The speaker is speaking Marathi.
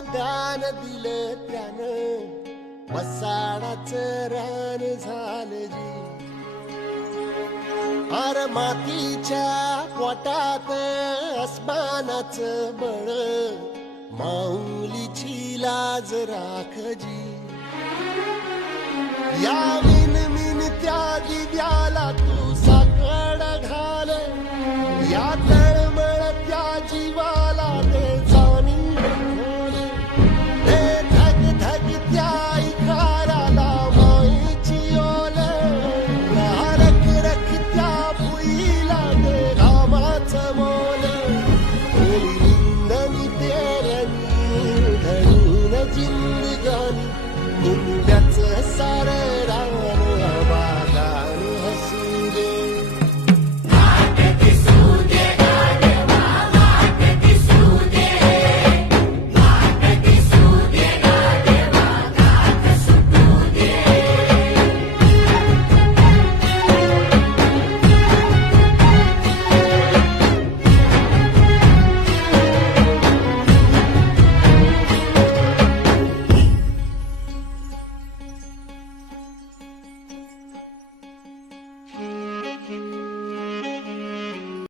दान दिलं त्यानं, मसाणाचं रान झालं जी. अर मातीच्या पोटात अस्मानाचं बळ, माऊलीची लाज राखजी. या विनमिन त्यागी द्याला तू